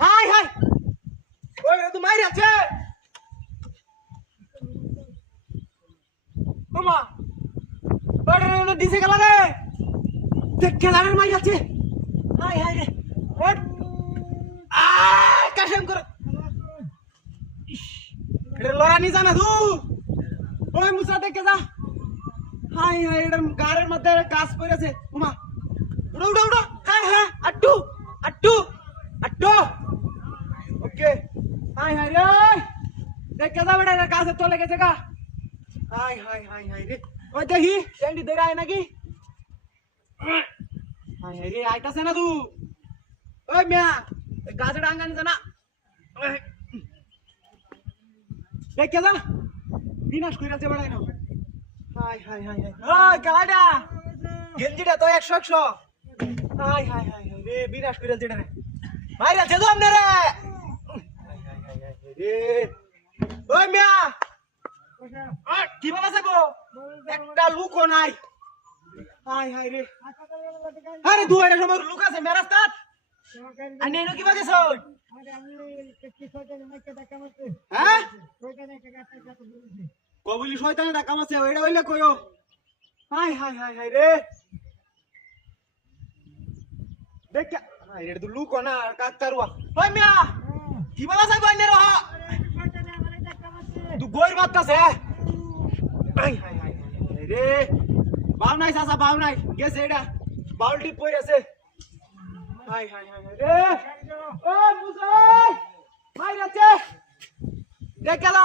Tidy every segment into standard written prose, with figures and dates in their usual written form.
high high ওই তো মাইরে আছে ওমা বড় দিছে গেল রে দেখ খেলার মাইরে আছে হাই হাই রে ওট আ কাশম করে রে লড়ানি জানা তু ওই মুসা দেখে যা হাই হাই এর গারের মধ্যে কাজ করেছে ওমা উড়ো উড়ো উড়ো হ্যাঁ হ্যাঁ আট্টু আট্টু আট্টু ওকে হাই হাই রে দেখে যা বেটা কাছে তো লেগেছে গা হাই হাই হাই হাই রে ওই দেখি টেন্ডি ধরে আয় নাকি হাই হাই রে আইতাছে না তু ওই মিয়া গাছে ডাঙ্গানি জানা দেখে যা বিনাশ কইরাছে বেড়াই না হাই হাই হাই হাই ওই কালাডা গেঞ্জিটা তো 100 100 হাই হাই হাই রে বিনাশ কইরাছে রে মাইরা ছে তো আমনে রে হাই হাই হাই হাই রে ওই মিয়া কি বাবা যাবো একটা লুকও নাই হাই হাই রে আরে দুইটা সময় লুক আছে মেরা রাস্তাত আনি এনো কি বাজেছ হ্যাঁ কবুলি শয়তানে ডাকা মাছে ওইটা হইলে কইও হাই হাই হাই হাই রে দেখ হাই রে তো লুকও না কাকতারুয়া ওই মিয়া কি বাবা যাবো আনি রে তু গোর বাতাছে হাই হাই হাই হাই রে বাউ নাই সাসা বাউ নাই গেছে এটা বাউলটি পড়েছে হাই হাই হাই রে ও মুসাই মাইরাছে দেখলা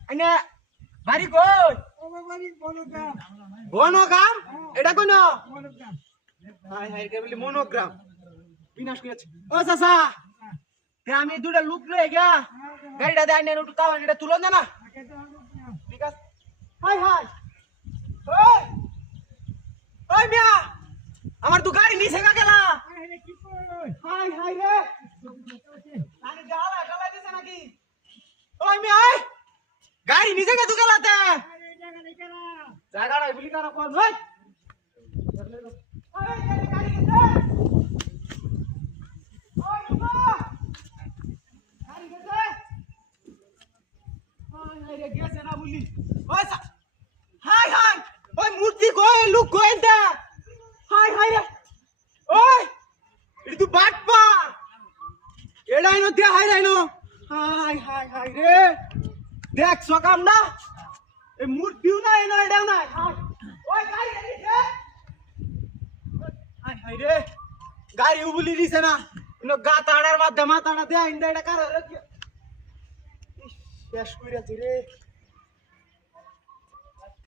আইনে বাড়ি কই ও বাড়ি বনগ্রাম বনগ্রাম এটা কোন বনগ্রাম হাই হাই কে বলি মনোগ্রাম বিনাশ করেছে ও সাসা তে আমি দুটা লুক লয়ে গিয়া গাড়িটা দেয় না একটু তাও এটা তুলন না ঠিক আছে হাই হাই ওই ওই মিয়া আমার তো গাড়ি নিচে গেলা হাই হাই রে আমি গালা গালা দিছে নাকি ওই মিয়া ওই গাড়ি নিচে গে তুই গেলাতে জায়গাটা বলি কারা কোন ওই ওই গাড়ি গেছে ওই বাবা গাড়ি গেছে হাই হাই রে গেছে না বলি ওই হাই হাই ওই মূর্তি কই লুক কই দা হাই হাই রে ওই এটা তুই বাট পা এড়াই নো দে হাই রাইনো হাই হাই হাই রে দেখ সকাম না এই মূর্তিও না এনো এটাও না ওই গাড়ি দিছে হাই হাই রে গাড়ি উবলি দিছে না ইনো গা তাড়ার মাধ্যমে মাথাটা দে আইন্দা এটা কার শেষ কইরাছি রে